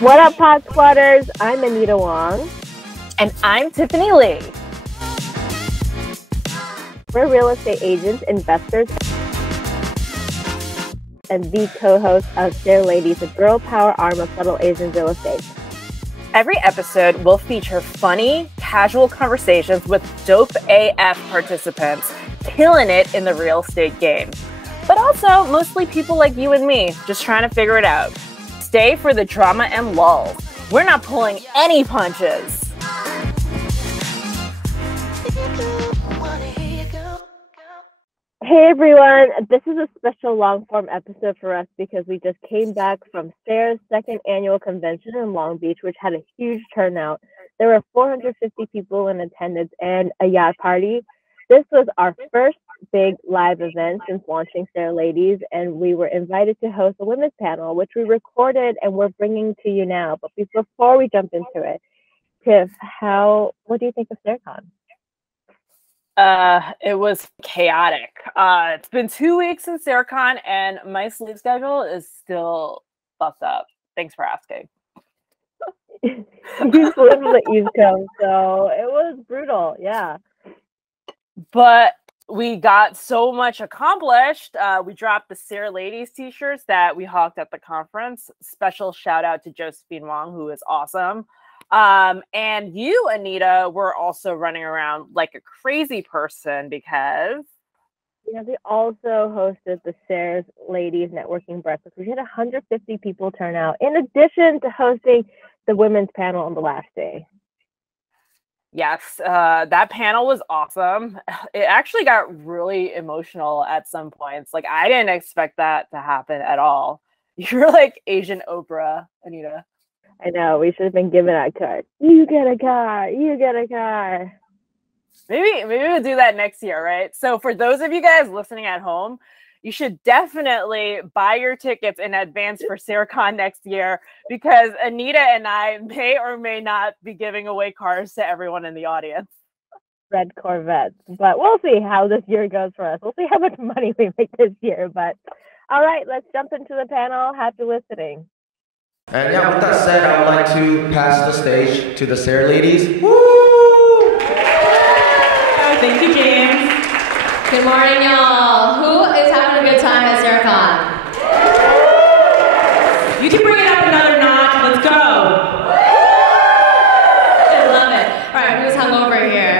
What up, Pod Squatters? I'm Anita Wong. And I'm Tiffany Lee. We're real estate agents, investors, and the co-host of SARE Ladies, the girl power arm of Subtle Asian Real Estate. Every episode will feature funny, casual conversations with dope AF participants killing it in the real estate game. But also mostly people like you and me, just trying to figure it out. Stay for the drama and lulls. We're not pulling any punches. Hey everyone, this is a special long-form episode for us because we just came back from SARE's second annual convention in Long Beach, which had a huge turnout. There were 450 people in attendance and a yacht party. This was our first big live event since launching SARE Ladies, and we were invited to host a women's panel, which we recorded and we're bringing to you now. But before we jump into it, Tiff, what do you think of SARECon? It was chaotic. It's been 2 weeks since SARECon, and my sleep schedule is still fucked up. Thanks for asking. You live on the East Coast, so it was brutal, yeah. But we got so much accomplished. We dropped the SARE Ladies t-shirts that we hawked at the conference. Special shout out to Josephine Wong, who is awesome. And you, Anita, were also running around like a crazy person because... Yeah, we also hosted the SARE Ladies Networking Breakfast. We had 150 people turn out, in addition to hosting the women's panel on the last day. Yes, that panel was awesome. It actually got really emotional at some points. Like, I didn't expect that to happen at all. You're like Asian Oprah, Anita. I know, we should have been given a car. You get a car, you get a car. Maybe we'll do that next year, right? So for those of you guys listening at home, you should definitely buy your tickets in advance for SARECon next year, because Anita and I may or may not be giving away cars to everyone in the audience. Red Corvettes. But we'll see how this year goes for us. We'll see how much money we make this year. But all right, let's jump into the panel. Happy listening. And yeah, with that said, I would like to pass the stage to the SARE Ladies. Woo! Oh, thank you, James. Good morning, y'all. Who is having a good time at SARECon? You can bring it up another notch. Let's go. I love it. All right, who's hungover here?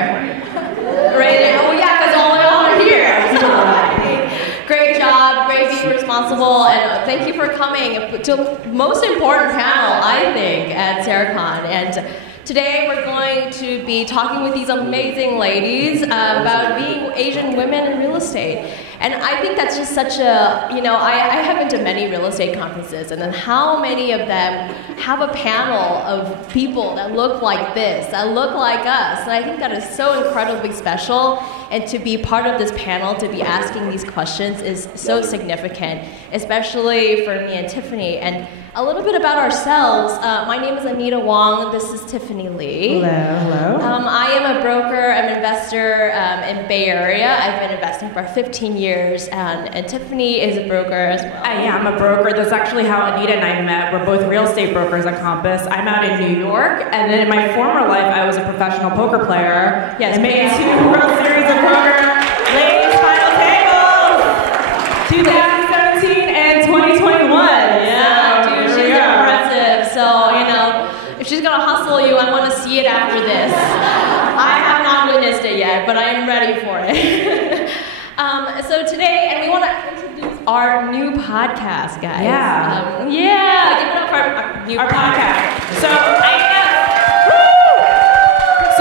Ready? Oh yeah, because all y'all are here. Great job. Great being responsible, and thank you for coming to the most important panel, I think, at SARECon. And today we're going to be talking with these amazing ladies about being Asian women in real estate. And I think that's just such a, I have been to many real estate conferences, and then how many of them have a panel of people that look like this, that look like us. And I think that is so incredibly special. And to be part of this panel, to be asking these questions is so significant, especially for me and Tiffany. And a little bit about ourselves. My name is Anita Wong. This is Tiffany Lee. Hello. I am a broker, I'm an investor in Bay Area. I've been investing for 15 years, and Tiffany is a broker as well. I am a broker. That's actually how Anita and I met. We're both real estate brokers at Compass. I'm out in New York, and then in my former life, I was a professional poker player. Yes, I made 2 World Series of Poker. Ladies, final tables! 2017 and 2021. Yeah, dude, she's impressive. So, if she's gonna hustle you, I want to see it after this. I have not witnessed it yet, but I am ready for it. So today, and we want to introduce our new podcast, guys. Yeah. Give it up for our new podcast. So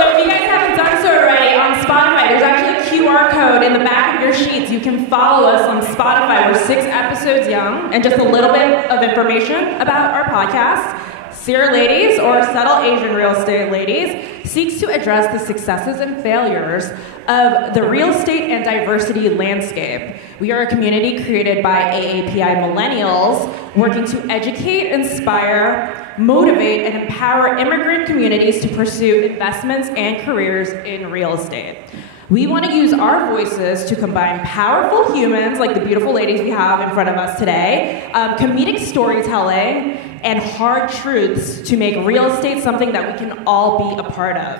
if you guys haven't done so already, on Spotify, there's actually a QR code in the back of your sheets. You can follow us on Spotify. We're 6 episodes young, and just a little bit of information about our podcast. SARE Ladies, or Subtle Asian Real Estate Ladies, seeks to address the successes and failures of the real estate and diversity landscape. We are a community created by AAPI millennials working to educate, inspire, motivate, and empower immigrant communities to pursue investments and careers in real estate. We want to use our voices to combine powerful humans, like the beautiful ladies we have in front of us today, comedic storytelling, and hard truths to make real estate something that we can all be a part of.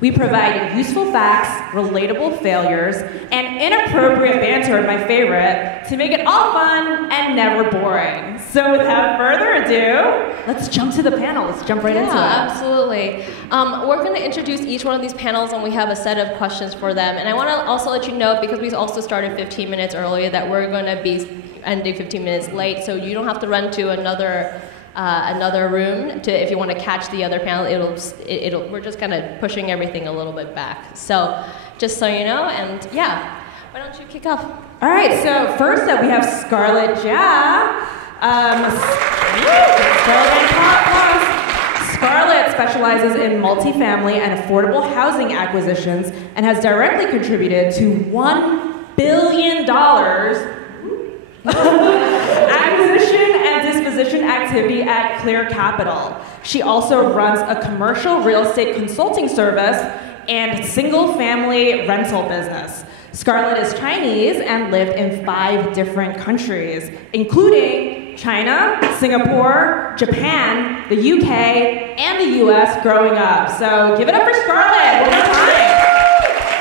We provide useful facts, relatable failures, and inappropriate banter, my favorite, to make it all fun and never boring. So without further ado, let's jump to the panel. Let's jump right into it. Absolutely. We're going to introduce each one of these panels, and we have a set of questions for them. And I want to also let you know, because we also started 15 minutes earlier, that we're going to be ending 15 minutes late, so you don't have to run to another room if you want to catch the other panel. We're just kind of pushing everything a little bit back. So just so you know, and yeah, why don't you kick off? All right, so first up we have Scarlett Jia. Scarlett specializes in multifamily and affordable housing acquisitions and has directly contributed to $1 billion acquisition and disposition activity at Clear Capital. She also runs a commercial real estate consulting service and single-family rental business. Scarlett is Chinese and lived in 5 different countries, including China, Singapore, Japan, the UK, and the US growing up. So give it up for Scarlett one more time.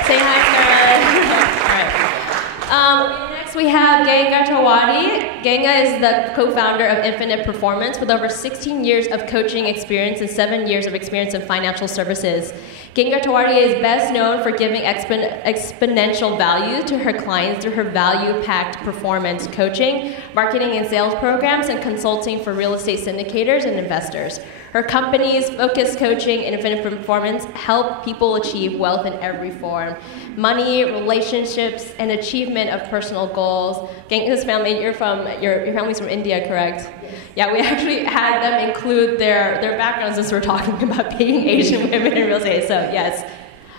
Say hi, Scarlett. Next we have Ganga Tarwady. Ganga is the co-founder of Infinite Performance with over 16 years of coaching experience and 7 years of experience in financial services. Ganga Tarwady is best known for giving exponential value to her clients through her value-packed performance coaching, marketing and sales programs, and consulting for real estate syndicators and investors. Her company's Focus Coaching and Infinite Performance help people achieve wealth in every form: money, relationships, and achievement of personal goals. Ganga's family, your family's from India, correct? Yeah, we actually had them include their backgrounds as we're talking about being Asian women in real estate. So yes.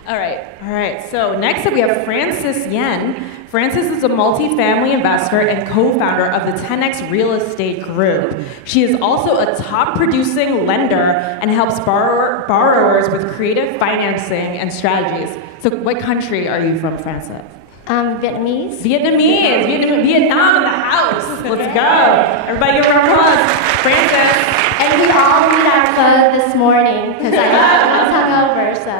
All right. So next up we have Frances Yen. Frances is a multifamily investor and co-founder of the 10X Real Estate Group. She is also a top-producing lender and helps borrowers with creative financing and strategies. So what country are you from, Frances? Vietnamese. Vietnam in the house. Let's go. Everybody give a round of applause. Frances. And we all need our pho this morning because I was hungover, so.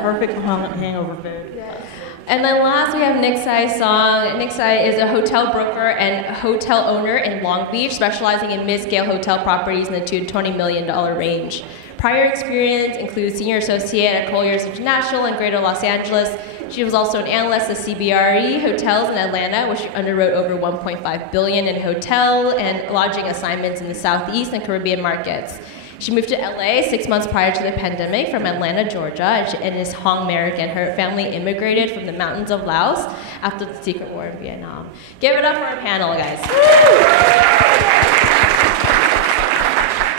Perfect hangover food. Yes. And then last we have Ntxhi Song. Ntxhi is a hotel broker and hotel owner in Long Beach, specializing in mid-scale hotel properties in the $2 to $20 million range. Prior experience includes senior associate at Colliers International in Greater Los Angeles. She was also an analyst at CBRE Hotels in Atlanta, where she underwrote over $1.5 billion in hotel and lodging assignments in the Southeast and Caribbean markets. She moved to LA 6 months prior to the pandemic from Atlanta, Georgia, and is Hmong American. Her family immigrated from the mountains of Laos after the secret war in Vietnam. Give it up for our panel, guys.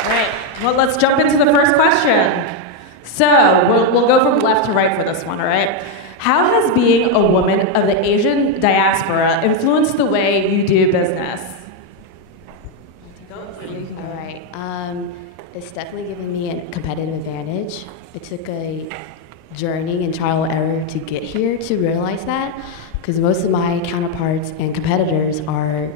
All right, well, let's jump into the first question. So we'll go from left to right for this one, all right? How has being a woman of the Asian diaspora influenced the way you do business? All right. It's definitely given me a competitive advantage. It took a journey and trial and error to get here to realize that, because most of my counterparts and competitors are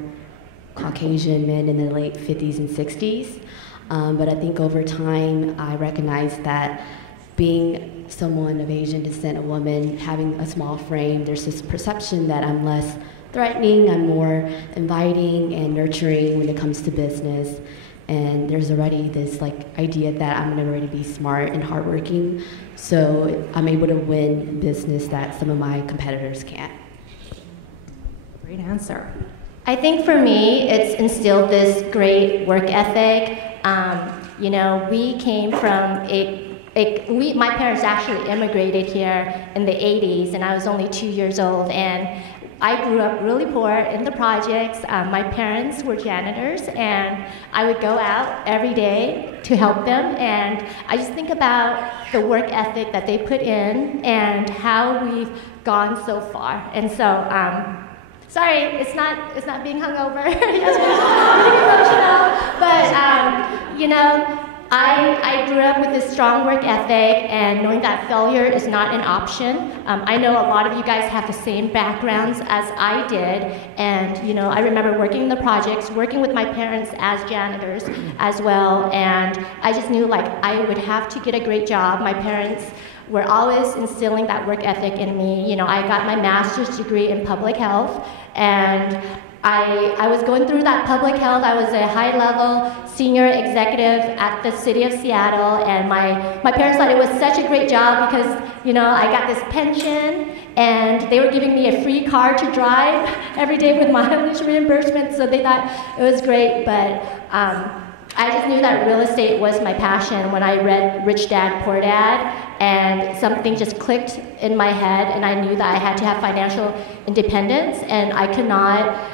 Caucasian men in the late 50s and 60s. But I think over time, I recognized that being someone of Asian descent, a woman, having a small frame, there's this perception that I'm less threatening, I'm more inviting and nurturing when it comes to business. And there's already this idea that I'm gonna already be smart and hardworking, so I'm able to win business that some of my competitors can't. Great answer. I think for me, it's instilled this great work ethic. We came from my parents actually immigrated here in the 80s, and I was only 2 years old, and I grew up really poor in the projects. My parents were janitors, and I would go out every day to help them, and I just think about the work ethic that they put in and how we've gone so far. And so, sorry, it's not being hungover. It's really emotional, but I grew up with this strong work ethic and knowing that failure is not an option. I know a lot of you guys have the same backgrounds as I did, and I remember working in the projects, working with my parents as janitors as well, and I just knew like I would have to get a great job. My parents were always instilling that work ethic in me. I got my master's degree in public health, and I was going through that public health. I was a high-level senior executive at the city of Seattle, and my parents thought it was such a great job because, I got this pension, and they were giving me a free car to drive every day with mileage reimbursement, so they thought it was great, but I just knew that real estate was my passion when I read Rich Dad, Poor Dad, and something just clicked in my head, and I knew that I had to have financial independence, and I could not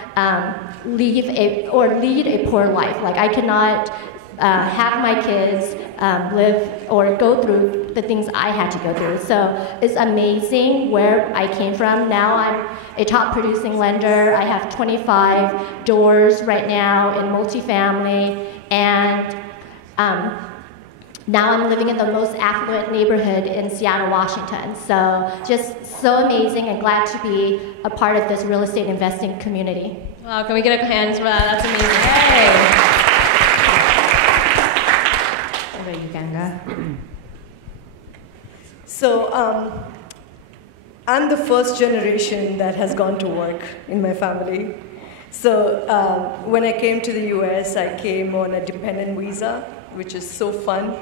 lead a poor life. Like I could not have my kids live or go through the things I had to go through. So it's amazing where I came from. Now I'm a top producing lender. I have 25 doors right now in multifamily, and now I'm living in the most affluent neighborhood in Seattle, Washington. So just so amazing and glad to be a part of this real estate investing community. Wow, can we get a hands for that? That's amazing. Hey. What about you, Ganga? So I'm the first generation that has gone to work in my family. So when I came to the US, I came on a dependent visa, which is so fun.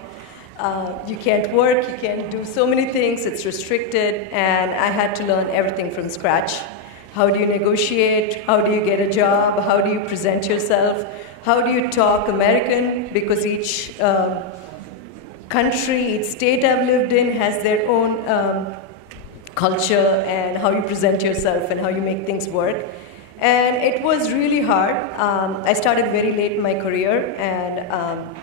You can't work, you can't do so many things, it's restricted, and I had to learn everything from scratch. How do you negotiate? How do you get a job? How do you present yourself? How do you talk American? Because each country, each state I've lived in has their own culture and how you present yourself and how you make things work. And it was really hard. I started very late in my career, and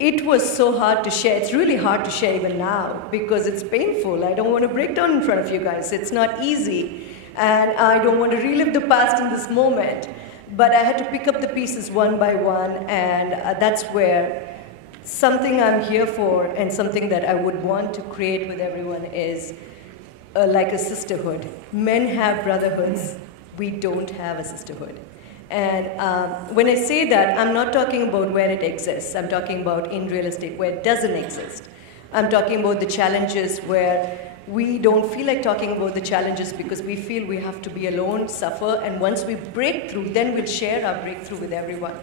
it was so hard to share. It's really hard to share even now because it's painful. I don't want to break down in front of you guys. It's not easy, and I don't want to relive the past in this moment. But I had to pick up the pieces one by one, and that's where something I'm here for and something that I would want to create with everyone is like a sisterhood. Men have brotherhoods. We don't have a sisterhood. And when I say that, I'm not talking about where it exists. I'm talking about in real estate where it doesn't exist. I'm talking about the challenges where we don't feel like talking about the challenges because we feel we have to be alone, suffer, and once we break through, then we'll share our breakthrough with everyone.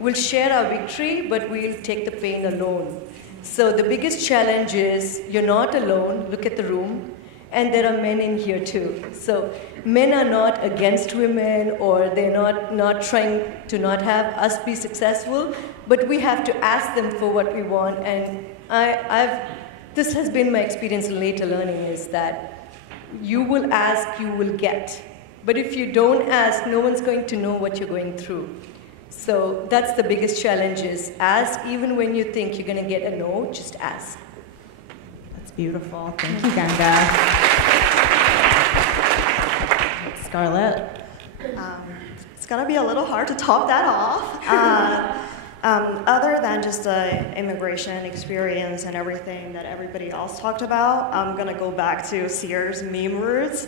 We'll share our victory, but we'll take the pain alone. So the biggest challenge is you're not alone. Look at the room. And there are men in here too. So men are not against women, or they're not trying to not have us be successful, but we have to ask them for what we want. And this has been my experience in later learning, is that you will ask, you will get. But if you don't ask, no one's going to know what you're going through. So that's the biggest challenge, is ask even when you think you're going to get a no, just ask. Beautiful. Thank you, Ganga. Scarlett? It's going to be a little hard to top that off. Other than just the immigration experience and everything that everybody else talked about, I'm going to go back to SARE's meme roots.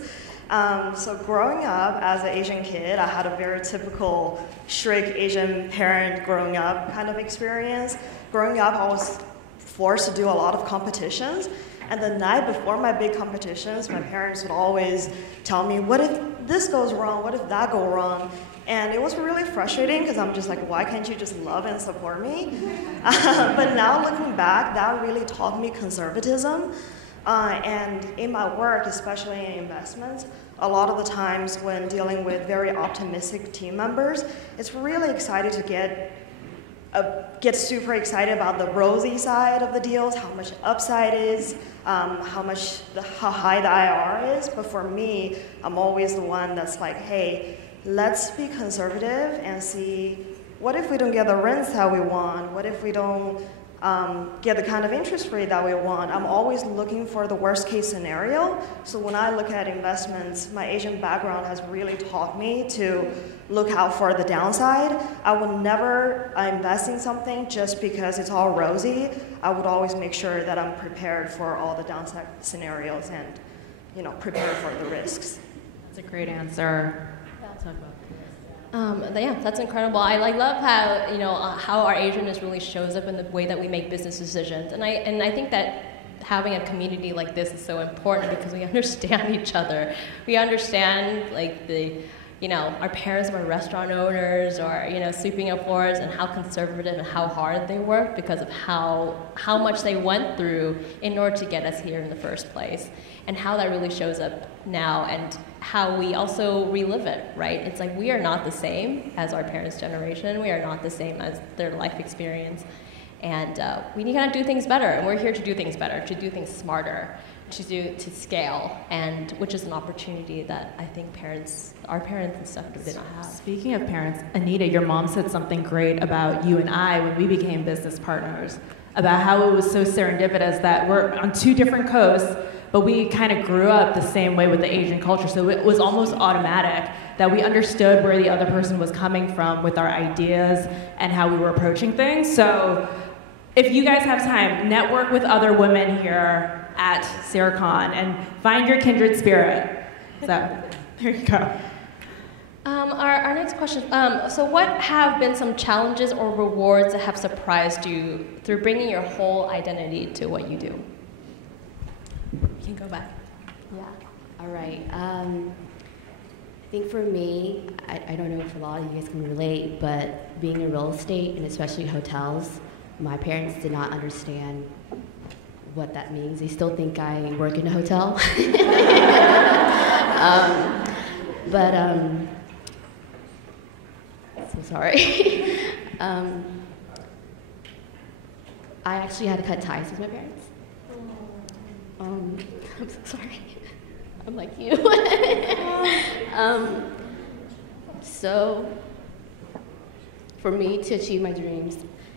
So growing up as an Asian kid, I had a very typical strict Asian parent growing up kind of experience. Growing up, I was forced to do a lot of competitions. And the night before my big competitions, my parents would always tell me, what if this goes wrong? What if that goes wrong? And it was really frustrating because I'm just like, why can't you just love and support me? But now looking back, that really taught me conservatism. And in my work, especially in investments, a lot of the times when dealing with very optimistic team members, it's really exciting to get super excited about the rosy side of the deals, how much upside is, how high the IRR is. But for me, I'm always the one that's like, hey, let's be conservative and see, what if we don't get the rents that we want? What if we don't get the kind of interest rate that we want. I'm always looking for the worst case scenario. So when I look at investments, my Asian background has really taught me to look out for the downside. I would never invest in something just because it's all rosy. I would always make sure that I'm prepared for all the downside scenarios and, you know, prepared for the risks. That's a great answer. Yeah, that's incredible. I love how, you know, how our Asianness really shows up in the way that we make business decisions. And I think that having a community like this is so important because we understand each other. We understand, like, our parents were restaurant owners or, sweeping up floors, and how conservative and how hard they worked because of how much they went through in order to get us here in the first place, and how that really shows up now, and how we also relive it, right? It's like we are not the same as our parents' generation. We are not the same as their life experience. And we need to do things better, and we're here to do things better, to do things smarter, to scale, and which is an opportunity that I think our parents and stuff did not have. Speaking of parents, Anita, your mom said something great about you and I when we became business partners, about how it was so serendipitous that we're on two different coasts, but we kind of grew up the same way with the Asian culture, so it was almost automatic that we understood where the other person was coming from with our ideas and how we were approaching things. So if you guys have time, network with other women here at SARECon and find your kindred spirit. So there you go. Our next question, so what have been some challenges or rewards that have surprised you through bringing your whole identity to what you do? You can go back. Yeah, all right. I think for me, I don't know if a lot of you guys can relate, but being in real estate, and especially hotels, my parents did not understand what that means. They still think I work in a hotel. So sorry. I actually had to cut ties with my parents. I'm so sorry. I'm like you. So for me to achieve my dreams,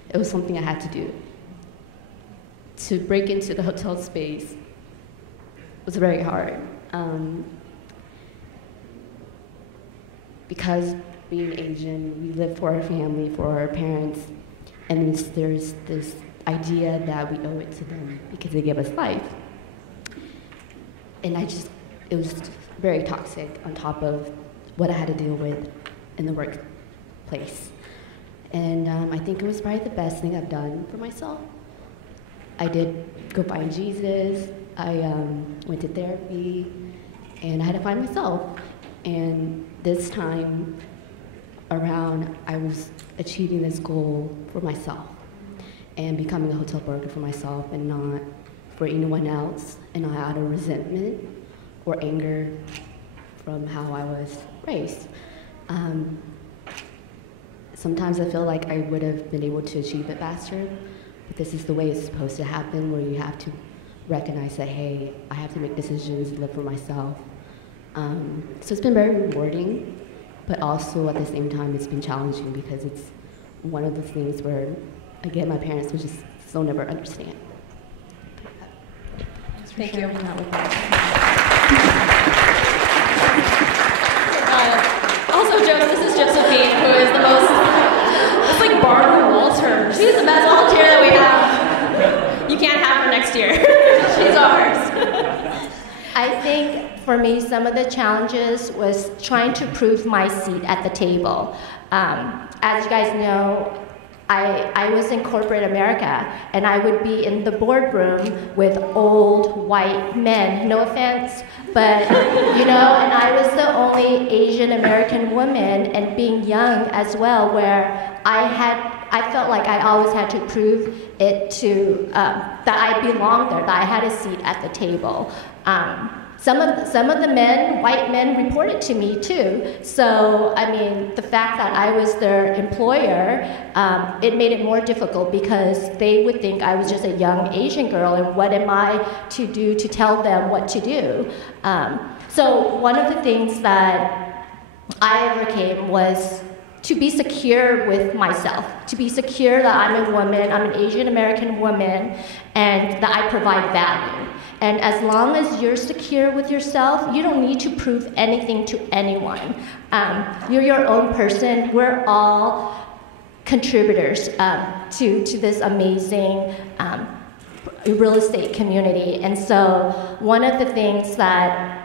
it was something I had to do. To break into the hotel space was very hard. Because being Asian, we live for our family, for our parents, and there's this idea that we owe it to them because they give us life. And it was very toxic on top of what I had to deal with in the workplace. And I think it was probably the best thing I've done for myself. I did go find Jesus, I went to therapy, and I had to find myself. And this time around, I was achieving this goal for myself and becoming a hotel broker for myself and not for anyone else, and not out of resentment or anger from how I was raised. Sometimes I feel like I would have been able to achieve it faster, but this is the way it's supposed to happen, where you have to recognize that, hey, I have to make decisions, live for myself. So it's been very rewarding, but also at the same time it's been challenging because it's one of the things where, again, my parents would just still never understand. Thank you. Also, this is Josephine, who is the most, it's like Barbara Walters. She's the best volunteer that we have. You can't have her next year. She's ours. I think for me, some of the challenges was trying to prove my seat at the table. As you guys know, I was in corporate America, and I would be in the boardroom with old white men, no offense, but, and I was the only Asian American woman, and being young as well, where I felt like I always had to prove it to, that I belonged there, that I had a seat at the table. Some of the men, white men, reported to me too. So, I mean, the fact that I was their employer, it made it more difficult because they would think I was just a young Asian girl, and what am I to do to tell them what to do? So one of the things that I overcame was to be secure with myself, to be secure that I'm a woman, I'm an Asian American woman, and that I provide value. And as long as you're secure with yourself, you don't need to prove anything to anyone. You're your own person. We're all contributors to this amazing real estate community. And so one of the things that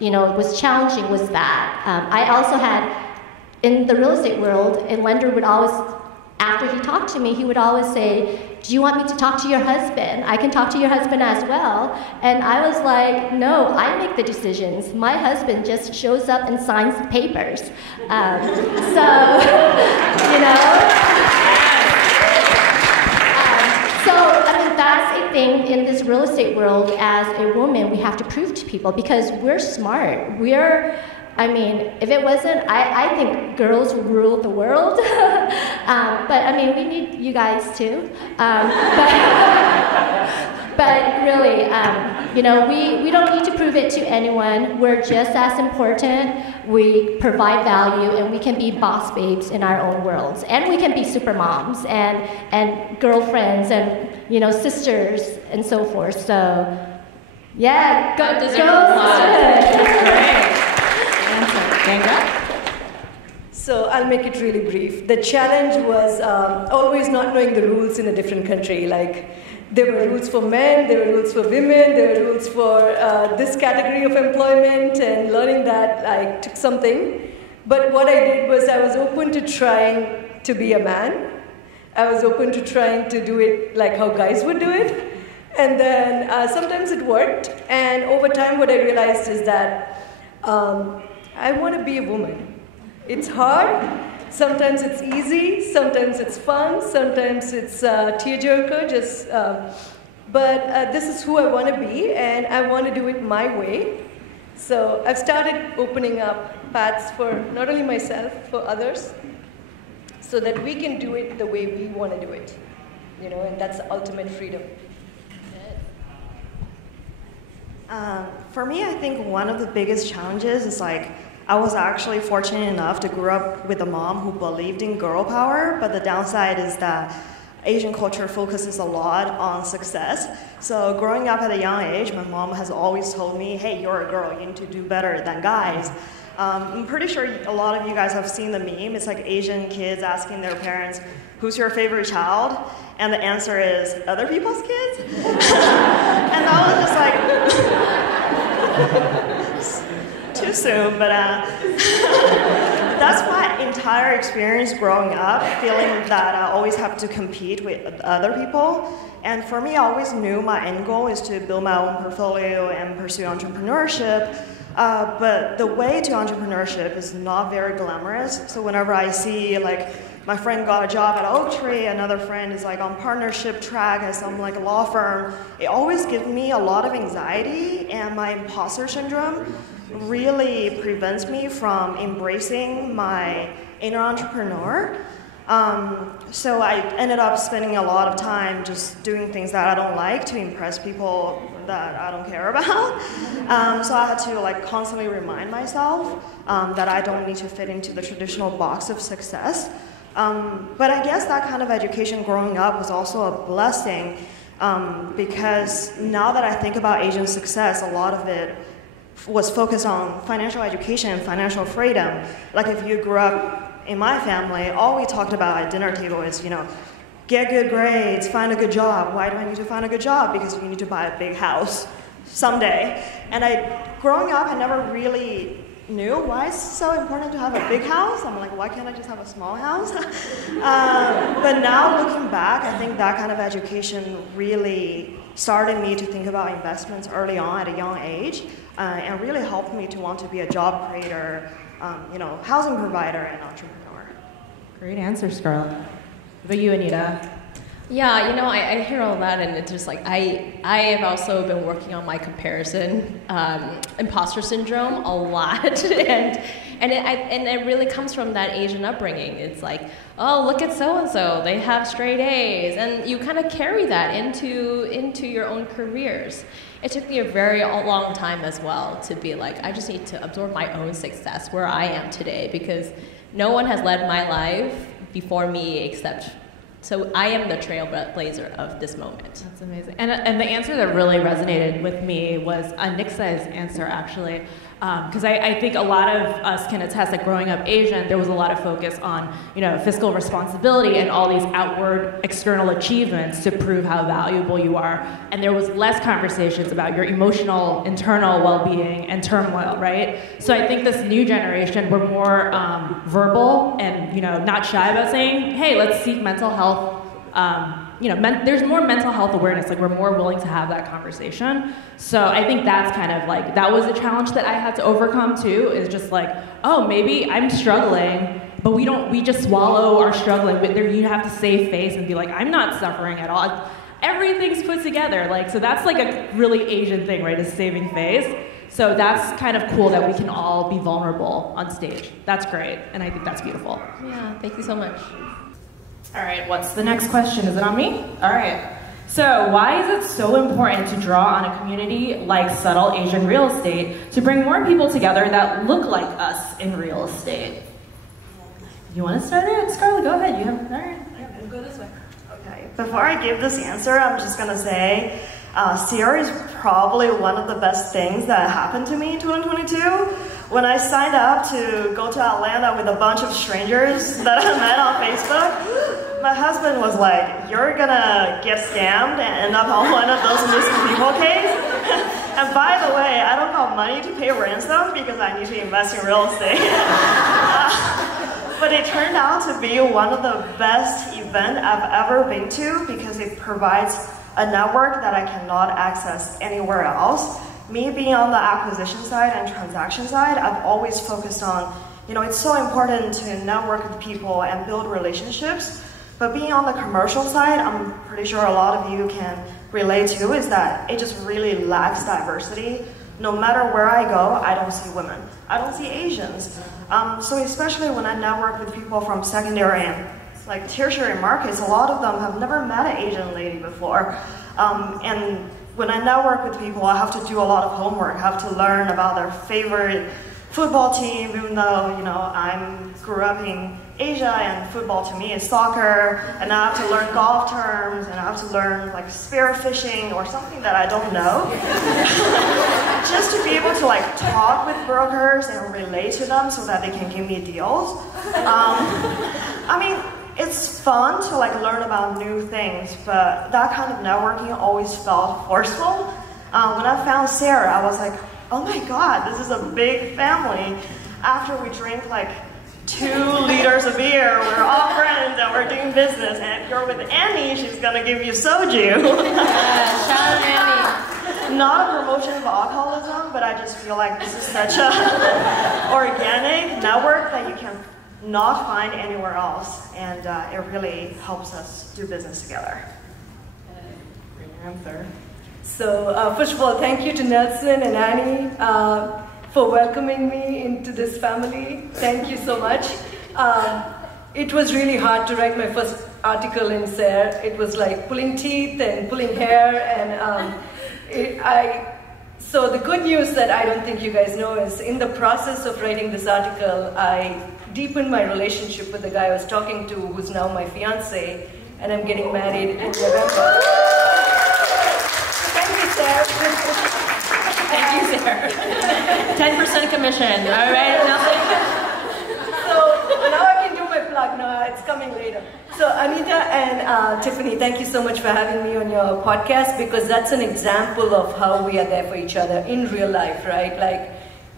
was challenging was that I also had, in the real estate world, a lender would always, after he talked to me, he would always say, do you want me to talk to your husband? I can talk to your husband as well. And I was like, no, I make the decisions. My husband just shows up and signs the papers. So I mean, that's a thing in this real estate world. As a woman, we have to prove to people because we're smart. If it wasn't, I think girls rule the world. But I mean, we need you guys too. But really, we don't need to prove it to anyone. We're just as important. We provide value, and we can be boss babes in our own worlds, and we can be super moms and girlfriends and sisters and so forth. So, yeah, go sisterhood. Ganga? So I'll make it really brief. The challenge was always not knowing the rules in a different country. Like, there were rules for men, there were rules for women, there were rules for this category of employment, and learning that took something. But what I did was I was open to trying to be a man. I was open to trying to do it like how guys would do it. And then sometimes it worked. And over time, what I realized is that I want to be a woman. It's hard. Sometimes it's easy. Sometimes it's fun. Sometimes it's tearjerker. But this is who I want to be, and I want to do it my way. So I've started opening up paths for not only myself, for others, so that we can do it the way we want to do it. And that's the ultimate freedom. For me, I think one of the biggest challenges is I was actually fortunate enough to grow up with a mom who believed in girl power, but the downside is that Asian culture focuses a lot on success. So growing up at a young age, my mom has always told me, hey, you're a girl, you need to do better than guys. I'm pretty sure a lot of you guys have seen the meme. It's like Asian kids asking their parents, who's your favorite child? And the answer is, other people's kids? And that was just too soon, but that's my entire experience growing up, feeling that I always have to compete with other people. And for me, I always knew my end goal is to build my own portfolio and pursue entrepreneurship. But the way to entrepreneurship is not very glamorous. So whenever I see my friend got a job at Oaktree, another friend is on partnership track at some law firm, it always gives me a lot of anxiety, and my imposter syndrome really prevents me from embracing my inner entrepreneur. So I ended up spending a lot of time just doing things that I don't like to impress people that I don't care about. So I had to constantly remind myself that I don't need to fit into the traditional box of success. But I guess that kind of education growing up was also a blessing, because now that I think about Asian success, a lot of it was focused on financial education and financial freedom. Like if you grew up in my family, all we talked about at dinner table is, get good grades, find a good job. Why do I need to find a good job? Because you need to buy a big house someday. And growing up, I never really knew why it's so important to have a big house. I'm like, why can't I just have a small house? But now looking back, I think that kind of education really started me to think about investments early on at a young age, and really helped me to want to be a job creator, housing provider and entrepreneur. Great answer, Scarlett. What about you, Anita? Yeah, you know, I hear all that, and it's just like I have also been working on my comparison imposter syndrome a lot, and it really comes from that Asian upbringing. It's like, oh, look at so and so, they have straight A's, and you kind of carry that into your own careers. It took me a very long time as well to be like, I just need to absorb my own success where I am today, because no one has led my life before me except. So I am the trailblazer of this moment. That's amazing. And the answer that really resonated with me was Ntxi's answer, actually. Because I think a lot of us can attest that growing up Asian, there was a lot of focus on, fiscal responsibility and all these outward external achievements to prove how valuable you are. And there was less conversations about your emotional, internal well-being and turmoil, right? So I think this new generation, we're more verbal and, not shy about saying, hey, let's seek mental health. There's more mental health awareness, like we're more willing to have that conversation. So I think that's kind of like, that was a challenge that I had to overcome too, is just like, oh, maybe I'm struggling, but we just swallow our struggling, but there you have to save face and be like, I'm not suffering at all. Everything's put together, so that's like a really Asian thing, right, is saving face. So that's kind of cool that we can all be vulnerable on stage. That's great, and I think that's beautiful. Yeah, thank you so much. All right, what's the next question? Is it on me? All right. So why is it so important to draw on a community like Subtle Asian Real Estate to bring more people together that look like us in real estate? You want to start it? Scarlett, go ahead. You have, all right. We'll go this way. Okay, before I give this answer, I'm just going to say SARE is probably one of the best things that happened to me in 2022. When I signed up to go to Atlanta with a bunch of strangers that I met on Facebook, my husband was like, you're gonna get scammed and end up on one of those missing people cases. And by the way, I don't have money to pay ransom because I need to invest in real estate. But it turned out to be one of the best events I've ever been to because it provides a network that I cannot access anywhere else. Me being on the acquisition side and transaction side, I've always focused on, it's so important to network with people and build relationships. But being on the commercial side, I'm pretty sure a lot of you can relate to, is that it just really lacks diversity. No matter where I go, I don't see women. I don't see Asians. So especially when I network with people from secondary and like tertiary markets, a lot of them have never met an Asian lady before. And when I network with people, I have to do a lot of homework. I have to learn about their favorite football team, even though, I grew up in Asia and football to me is soccer, and I have to learn golf terms, and I have to learn like spear fishing or something that I don't know. Just to be able to talk with brokers and relate to them so that they can give me deals. It's fun to learn about new things, but that kind of networking always felt forceful. When I found SARE, I was like, oh my God, this is a big family. After we drink 2 liters of beer, we're all friends and we're doing business. And if you're with Annie, she's gonna give you soju. Shout out Annie. Not a promotion of alcoholism, but I just feel like this is such a organic network that you can not find anywhere else, and it really helps us do business together. Great answer. So first of all, thank you to Nelson and Annie for welcoming me into this family. Thank you so much. It was really hard to write my first article in SARE. It was like pulling teeth and pulling hair, and so the good news that I don't think you guys know is in the process of writing this article, I deepened my relationship with the guy I was talking to, who's now my fiance, and I'm getting married in November. Thank you, Sarah. Thank you, Sarah. 10% commission. All right, Nelson. So now I can do my plug. No, it's coming later. So Anita and Tiffany, thank you so much for having me on your podcast, because that's an example of how we are there for each other in real life, right?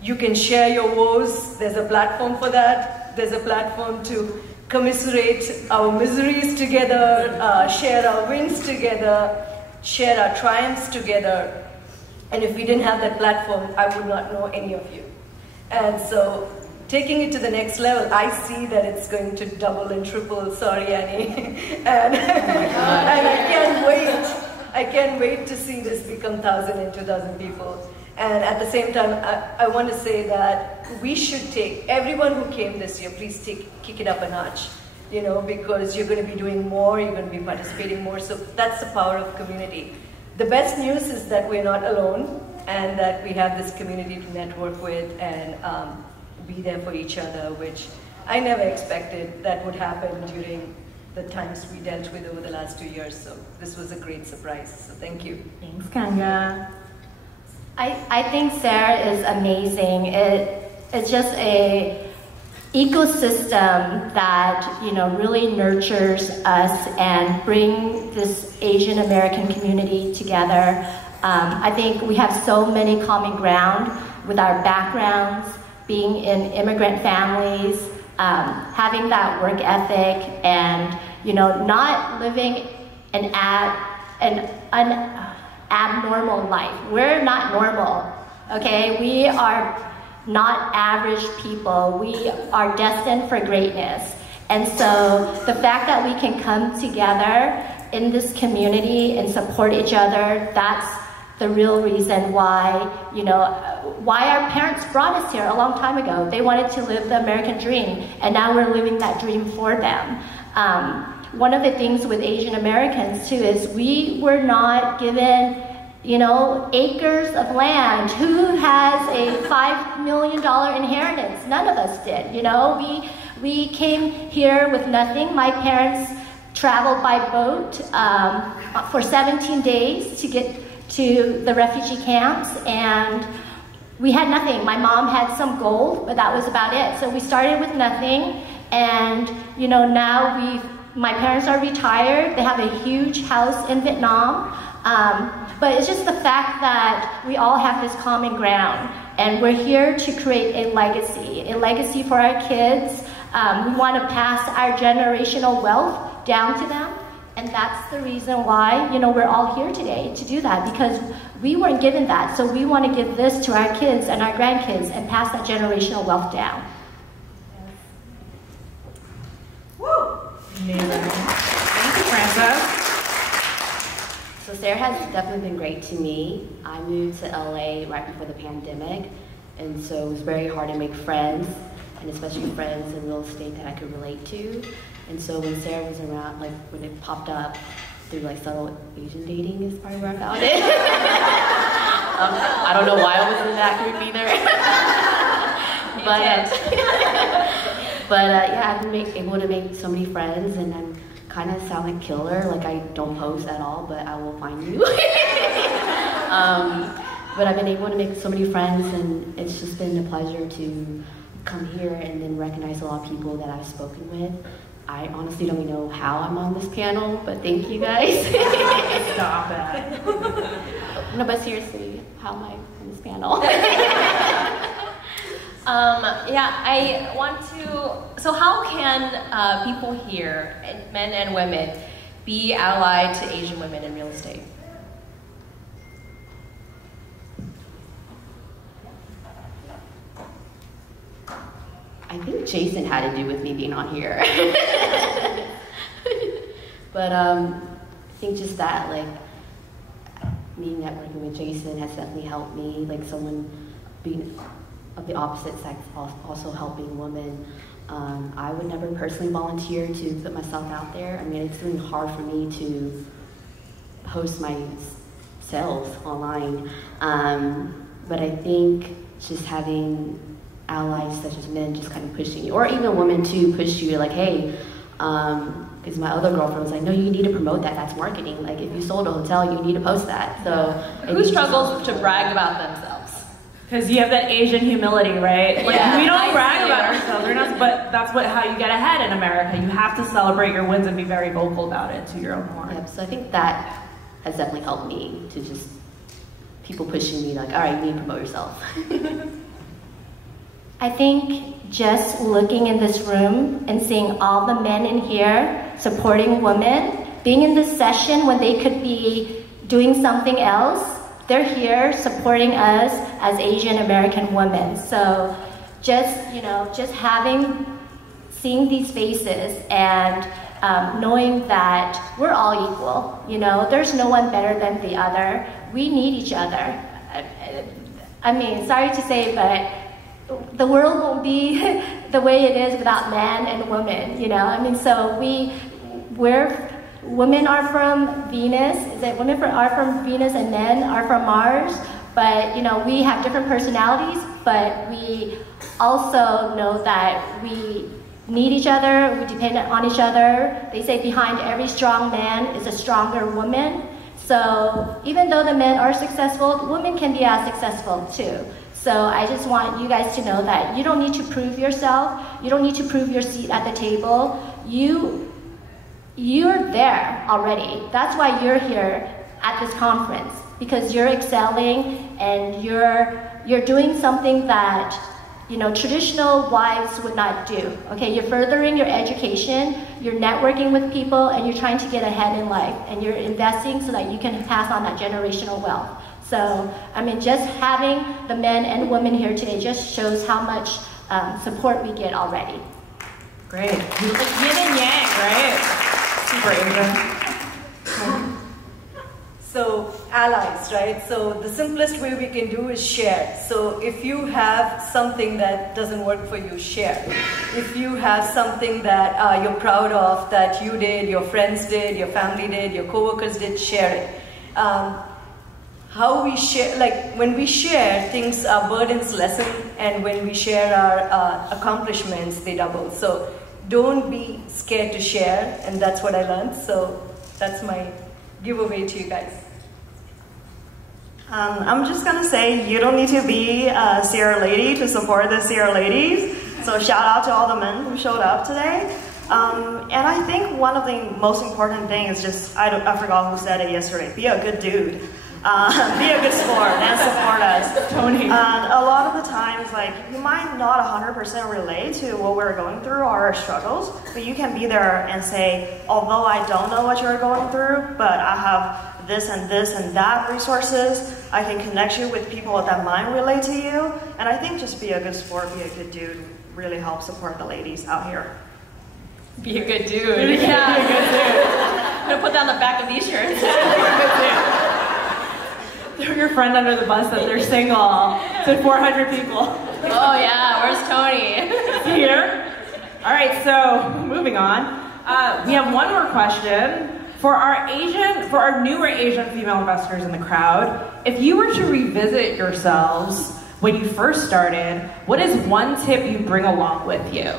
You can share your woes. There's a platform for that. There's a platform to commiserate our miseries together, share our wins together, share our triumphs together. And if we didn't have that platform, I would not know any of you. And so taking it to the next level, I see that it's going to double and triple. Sorry, Annie. and I can't wait to see this become 1,000 and 2,000 people. And at the same time, I want to say that we should take, everyone who came this year, please kick it up a notch, you know, because you're going to be doing more, you're going to be participating more. So that's the power of community. The best news is that we're not alone, and that we have this community to network with and be there for each other, which I never expected that would happen during the times we dealt with over the last 2 years. So this was a great surprise. So thank you. Thanks, Ganga. I think SARE is amazing. It's just a ecosystem that, you know, really nurtures us and bring this Asian American community together. I think we have so many common ground with our backgrounds, being in immigrant families, having that work ethic, and, you know, not living an abnormal life. We're not normal, okay? We are not average people. We are destined for greatness. And so the fact that we can come together in this community and support each other, that's the real reason why, you know, why our parents brought us here a long time ago. They wanted to live the American dream, and now we're living that dream for them. One of the things with Asian Americans too is we were not given, you know, acres of land. Who has a $5 million inheritance? None of us did, you know. We came here with nothing. My parents traveled by boat for 17 days to get to the refugee camps, and we had nothing. My mom had some gold, but that was about it. So we started with nothing, and, you know, now my parents are retired. They have a huge house in Vietnam. But it's just the fact that we all have this common ground, and we're here to create a legacy for our kids. We want to pass our generational wealth down to them, and that's the reason why, you know, we're all here today to do that, because we weren't given that. So we want to give this to our kids and our grandkids and pass that generational wealth down. Woo! Amazing. Thank you, Frances. So SARE has definitely been great to me. I moved to LA right before the pandemic, and so it was very hard to make friends, and especially friends in real estate that I could relate to. And so when SARE was around, like when it popped up through like subtle Asian dating is probably where I found it. I don't know why I was in that group either. but yeah, I've been able to make so many friends, and I'm kind of sound like killer, like I don't post at all, but I will find you. But I've been able to make so many friends, and it's just been a pleasure to come here and then recognize a lot of people that I've spoken with. I honestly don't even know how I'm on this panel, but thank you guys. Stop it. No, but seriously, how am I on this panel? Yeah, I want to, so how can people here, men and women, be allied to Asian women in real estate? I think Jason had to do with me being on here. But I think just that, like, me networking with Jason has definitely helped me, like someone being of the opposite sex also helping women. I would never personally volunteer to put myself out there. I mean, it's really hard for me to post my sales online. But I think just having allies such as men just kind of pushing you, or even women too, push you like, hey, because my other girlfriend was like, no, you need to promote that, that's marketing. Like if you sold a hotel, you need to post that. So who struggles to brag about themselves? Because you have that Asian humility, right? Like, yeah, we don't brag about ourselves, but that's how you get ahead in America. You have to celebrate your wins and be very vocal about it to your own horn. Yep, so I think that has definitely helped me to just people pushing me like, all right, you need to promote yourself. I think just looking in this room and seeing all the men in here supporting women, being in this session when they could be doing something else, they're here supporting us as Asian American women. So just seeing these faces and knowing that we're all equal. There's no one better than the other. We need each other. I mean, sorry to say, but the world won't be the way it is without man and woman. So women are from Venus. Women are from Venus and men are from Mars. But we have different personalities. But we also know that we need each other. We depend on each other. They say behind every strong man is a stronger woman. So even though the men are successful, women can be as successful too. So I just want you guys to know that you don't need to prove yourself. You don't need to prove your seat at the table. You're there already. That's why you're here at this conference, because you're excelling and you're doing something that traditional wives would not do. Okay, you're furthering your education, you're networking with people, and you're trying to get ahead in life, and you're investing so that you can pass on that generational wealth. So, just having the men and women here today just shows how much support we get already. Great. You look like yin and yang, right? Super Asian. So, allies, right? So the simplest way we can do is share. So if you have something that doesn't work for you, share. If you have something that you're proud of, that you did, your friends did, your family did, your coworkers did, share it. How we share, when we share, things, our burdens lessen, and when we share our accomplishments, they double. So don't be scared to share, and that's what I learned. So that's my giveaway to you guys. I'm just gonna say you don't need to be a SARE lady to support the SARE ladies. So shout out to all the men who showed up today. And I think one of the most important things is just, I forgot who said it yesterday, be a good dude. Be a good sport and support us. Tony. And a lot of the times, you might not 100% relate to what we're going through or our struggles, but you can be there and say, although I don't know what you're going through, but I have this and that resources, I can connect you with people that might relate to you. And I think just be a good sport, be a good dude, really help support the ladies out here. Be a good dude. Yeah. Be a good dude. I'm gonna put that on the back of these shirts. Be a good dude. Throw your friend under the bus that they're single to 400 people. Oh yeah, where's Tony? Here. All right, so moving on. We have one more question. For our newer Asian female investors in the crowd, if you were to revisit yourselves when you first started, what is one tip you bring along with you?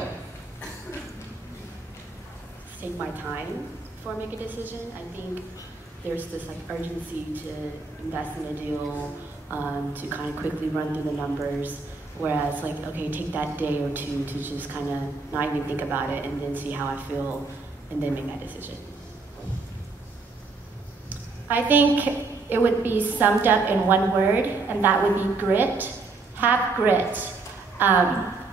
Take my time before I make a decision. I think there's this urgency to invest in a deal, to kind of quickly run through the numbers, whereas okay, take that day or two to just kind of not even think about it and then see how I feel and then make that decision. I think it would be summed up in one word, and that would be grit. Have grit.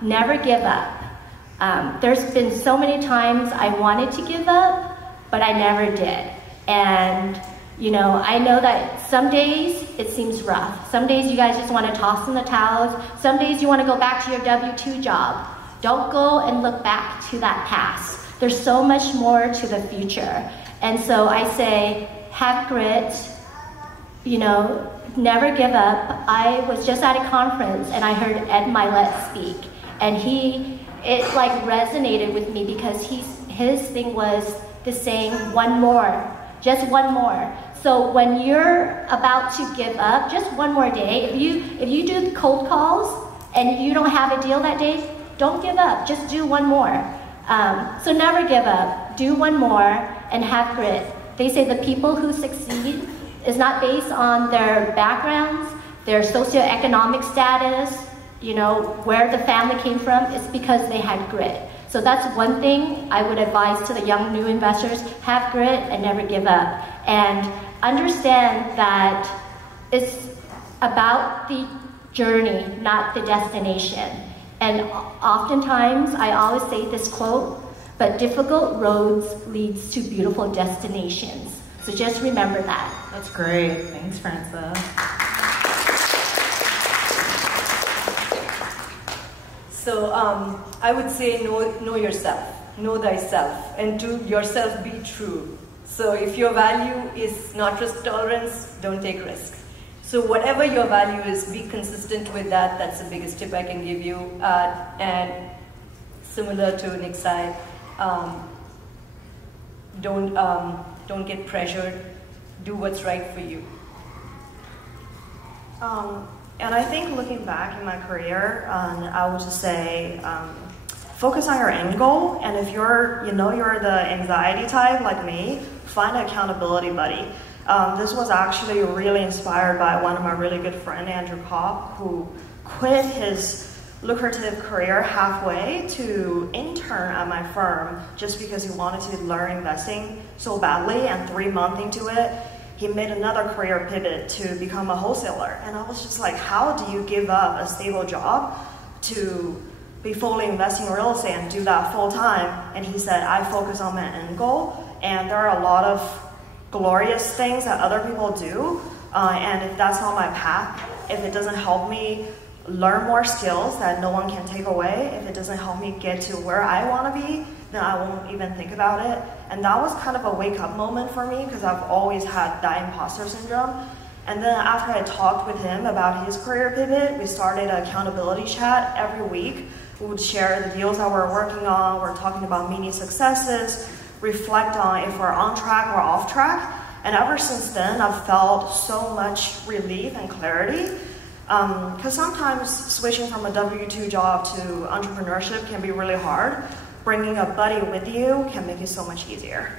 Never give up. There's been so many times I wanted to give up, but I never did. And I know that some days it seems rough. Some days you guys just want to toss in the towels. Some days you want to go back to your W-2 job. Don't go and look back to that past. There's so much more to the future. And so I say, have grit, never give up. I was just at a conference and I heard Ed Milet speak, and it resonated with me because his thing was the saying, one more, just one more. So when you're about to give up, just one more day, if you do cold calls and you don't have a deal that day, don't give up, just do one more. So never give up, do one more, and have grit. They say the people who succeed is not based on their backgrounds, their socioeconomic status, where the family came from. It's because they had grit. So that's one thing I would advise to the young new investors: have grit and never give up. And understand that it's about the journey, not the destination. And oftentimes, I always say this quote, but difficult roads leads to beautiful destinations. So just remember that. That's great. Thanks, Frances. So I would say know yourself, know thyself, and to yourself be true. So if your value is not risk tolerance, don't take risks. So whatever your value is, be consistent with that. That's the biggest tip I can give you. And similar to Ntxhi, don't get pressured. Do what's right for you. And I think looking back in my career, I would just say, focus on your end goal. And if you're the anxiety type like me, find an accountability buddy. This was actually really inspired by one of my really good friends, Andrew Kopp, who quit his lucrative career halfway to intern at my firm just because he wanted to learn investing so badly, and 3 months into it, he made another career pivot to become a wholesaler. And I was just like, how do you give up a stable job to be fully investing in real estate and do that full time? And he said, I focus on my end goal, and there are a lot of glorious things that other people do, and if that's not my path, if it doesn't help me learn more skills that no one can take away, if it doesn't help me get to where I want to be, then I won't even think about it. And that was kind of a wake-up moment for me, because I've always had that imposter syndrome. And then after I talked with him about his career pivot, we started an accountability chat every week. We would share the deals that we're working on, we're talking about mini successes, reflect on if we're on track or off track. And ever since then, I've felt so much relief and clarity. Because sometimes switching from a W-2 job to entrepreneurship can be really hard. Bringing a buddy with you can make it so much easier.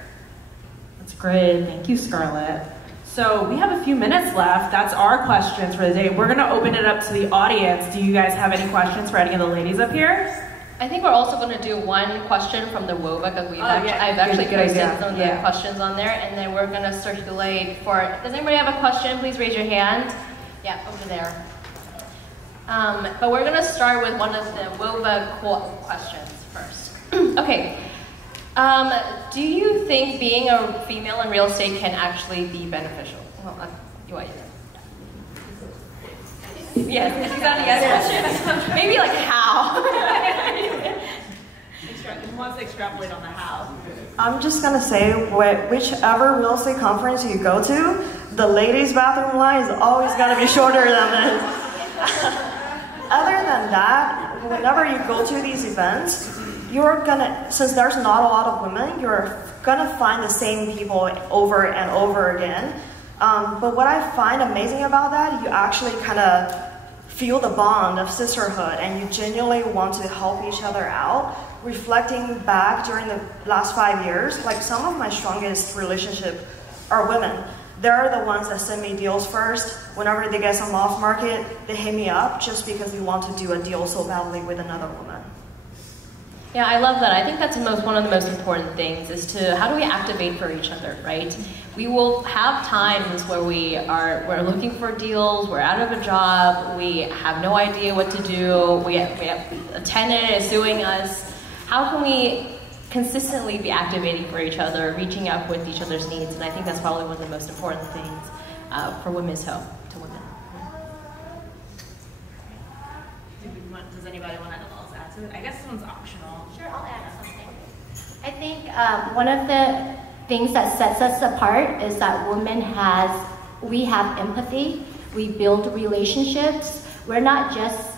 That's great. Thank you, Scarlett. So we have a few minutes left. That's our questions for the day. We're going to open it up to the audience. Do you guys have any questions for any of the ladies up here? I think we're also going to do one question from the WOVA, because I've actually posted some of the questions on there, and then we're going to circulate for, does anybody have a question? Please raise your hand. Yeah, over there. But we're going to start with one of the WOVA questions first. Okay. Do you think being a female in real estate can actually be beneficial? Well, you want to yes, is that a yes question? Maybe like how? He wants to extrapolate on the how. I'm just going to say, whichever real estate conference you go to, the ladies' bathroom line is always going to be shorter than men. Other than that, whenever you go to these events, you're gonna, since there's not a lot of women, you're gonna find the same people over and over again. But what I find amazing about that, you actually kind of feel the bond of sisterhood, and you genuinely want to help each other out. Reflecting back during the last 5 years, like some of my strongest relationships are women. They're the ones that send me deals first. Whenever they get some off market, they hit me up just because they want to do a deal so badly with another woman. Yeah, I love that. I think that's one of the most important things, is to how do we activate for each other, right? We will have times where we're looking for deals, we're out of a job, we have no idea what to do, we have a tenant is suing us. How can we consistently be activating for each other, reaching out with each other's needs? And I think that's probably one of the most important things for women's help to women. Does anybody want to add to it? I guess this one's optional. Sure, I'll add something. I think one of the things that sets us apart is that we have empathy, we build relationships. We're not just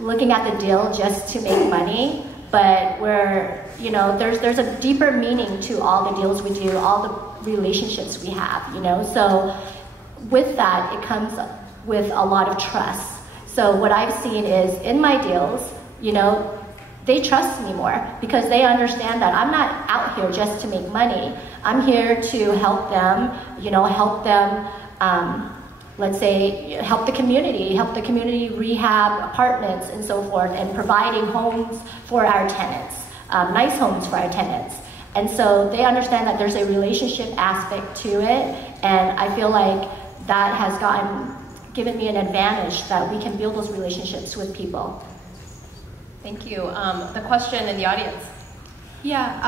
looking at the deal just to make money, but there's a deeper meaning to all the deals we do, all the relationships we have, So with that, it comes with a lot of trust. So what I've seen is in my deals, they trust me more because they understand that I'm not out here just to make money. I'm here to help them, let's say, help the community rehab apartments and so forth, and providing homes for our tenants, nice homes for our tenants. And so they understand that there's a relationship aspect to it, and I feel like that has given me an advantage that we can build those relationships with people. Thank you. The question in the audience. Yeah,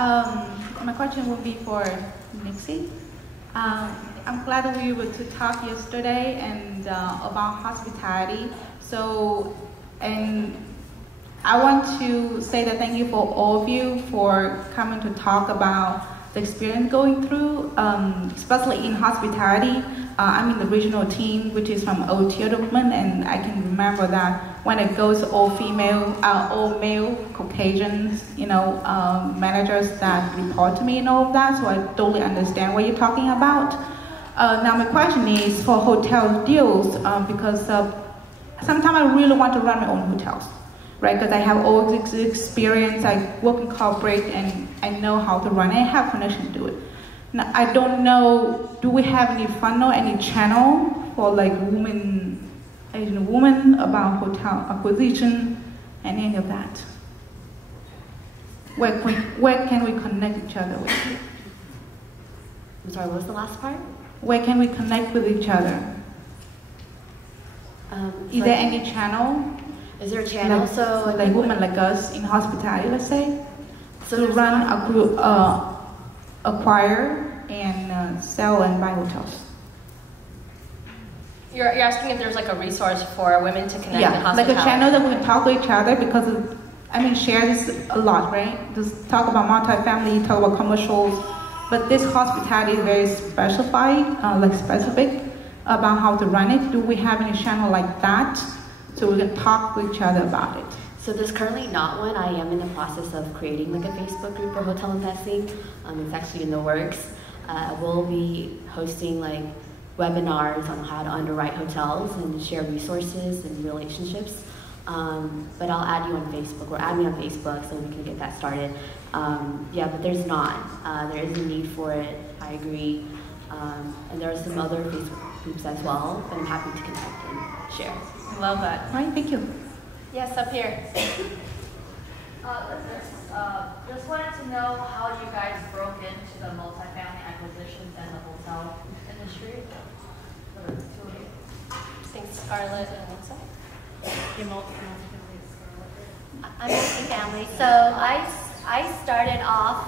my question will be for Ntxhi. I'm glad that we were able to talk yesterday and about hospitality. So, and I want to say that thank you for all of you for coming to talk about the experience going through, especially in hospitality. I'm in the regional team, which is from old theater women, and I can remember that when it goes to all male Caucasians, managers that report to me and all of that, so I totally understand what you're talking about. Now my question is for hotel deals, because sometimes I really want to run my own hotels, right? Because I have all this experience, I work in corporate and I know how to run it, I have connection to it. Now, I don't know, do we have any funnel, any channel for like Asian women about hotel acquisition and any of that? Where can we connect each other with? I'm sorry, what was the last part? Where can we connect with each other? Is there any channel? Is there a channel? Like women like us in hospitality, let's say, to run a group, acquire and sell and buy hotels. You're asking if there's like a resource for women to connect in hospitality? Like a channel that we can talk to each other, because share this a lot, right? Just talk about multifamily, talk about commercials, but this hospitality is very specific about how to run it. Do we have any channel like that so we can talk with each other about it? So there's currently not one. I am in the process of creating like a Facebook group for hotel investing. It's actually in the works. We'll be hosting like webinars on how to underwrite hotels and share resources and relationships. But I'll add you on Facebook, or add me on Facebook so we can get that started. But there's not. There is a need for it, I agree. And there are some other Facebook groups as well that I'm happy to connect and share. I love that. All right, thank you. Yes, up here. Just wanted to know how you guys broke into the multifamily acquisitions and the hotel industry. Thanks, Scarlett and Anita. I'm multifamily. So I started off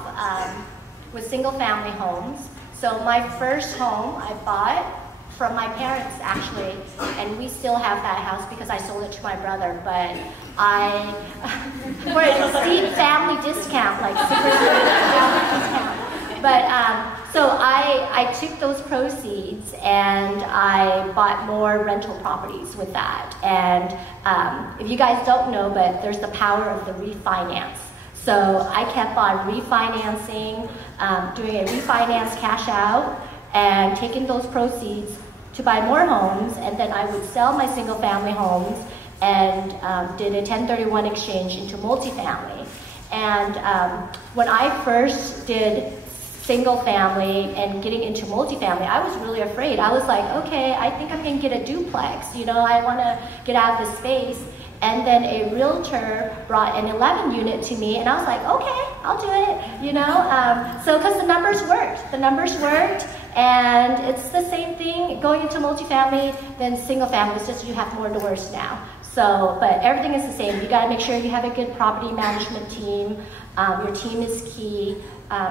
with single family homes. So my first home I bought from my parents actually, and we still have that house because I sold it to my brother, but for a steep family discount, like super family discount. But so I took those proceeds and I bought more rental properties with that. And if you guys don't know, but there's the power of the refinance. So I kept on refinancing, doing a refinance cash out, and taking those proceeds to buy more homes, and then I would sell my single family homes and did a 1031 exchange into multifamily. And when I first did single family and getting into multifamily, I was really afraid. I was like, okay, I think I'm gonna get a duplex, I wanna get out of the space. And then a realtor brought an 11 unit to me, and I was like, okay, I'll do it, So, because the numbers worked, and it's the same thing going into multifamily than single family, it's just you have more doors now. So, but everything is the same. You gotta make sure you have a good property management team. Your team is key.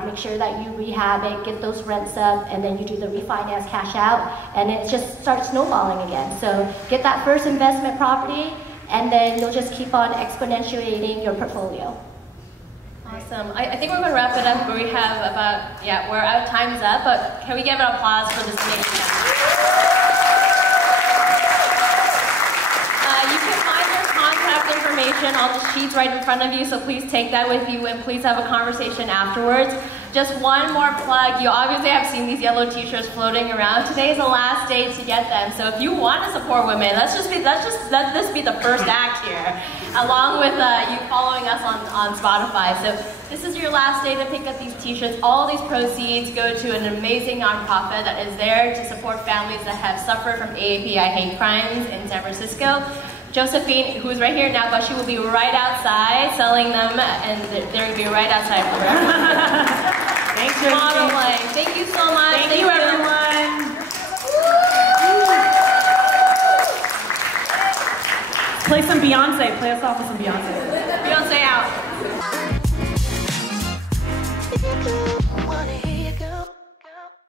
Make sure that you rehab it, get those rents up, and then you do the refinance cash out, and it just starts snowballing again. So, get that first investment property, and then you'll just keep on exponentiating your portfolio. Awesome. I think we're going to wrap it up. We have about, we're out, time's up, but can we give an applause for this amazing guest? You can find your contact information on the sheets right in front of you, so please take that with you and please have a conversation afterwards. Just one more plug. You obviously have seen these yellow t-shirts floating around. Today is the last day to get them. So if you want to support women, let this be the first act here, along with you following us on Spotify. So this is your last day to pick up these t-shirts. All these proceeds go to an amazing nonprofit that is there to support families that have suffered from AAPI hate crimes in San Francisco. Josephine, who's right here now, but she will be right outside selling them, and they're going to be right outside for her. Thanks, Josephine. Thank you so much. Thank you, everyone. Play some Beyonce. Play us off with some Beyonce. Beyonce out.